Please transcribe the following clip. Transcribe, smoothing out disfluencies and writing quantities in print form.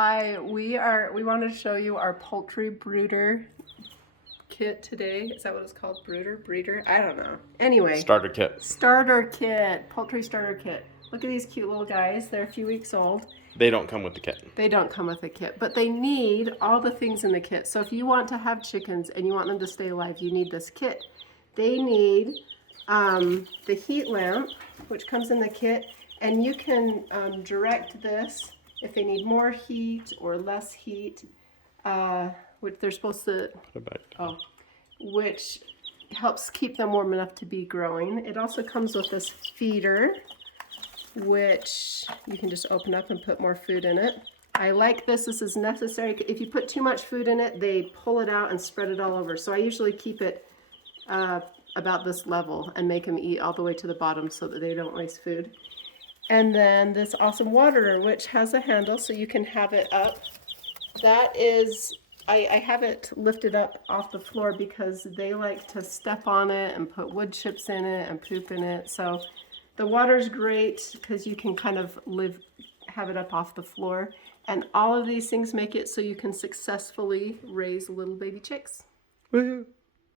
Hi, we wanted to show you our poultry brooder kit today. Is that what it's called? Breeder? I don't know. Anyway. Starter kit. Starter kit. Poultry starter kit. Look at these cute little guys. They're a few weeks old. They don't come with the kit. They don't come with a kit, but they need all the things in the kit. So if you want to have chickens and you want them to stay alive, you need this kit. They need the heat lamp, which comes in the kit, and you can direct this if they need more heat or less heat, which they're supposed to, which helps keep them warm enough to be growing. It also comes with this feeder, which you can just open up and put more food in it. I like this. This is necessary. If you put too much food in it, they pull it out and spread it all over. So I usually keep it about this level and make them eat all the way to the bottom so that they don't waste food. And then this awesome waterer, which has a handle so you can have it up. That is, I have it lifted up off the floor because they like to step on it and put wood chips in it and poop in it. So the water's great because you can kind of have it up off the floor. And all of these things make it so you can successfully raise little baby chicks. Woohoo!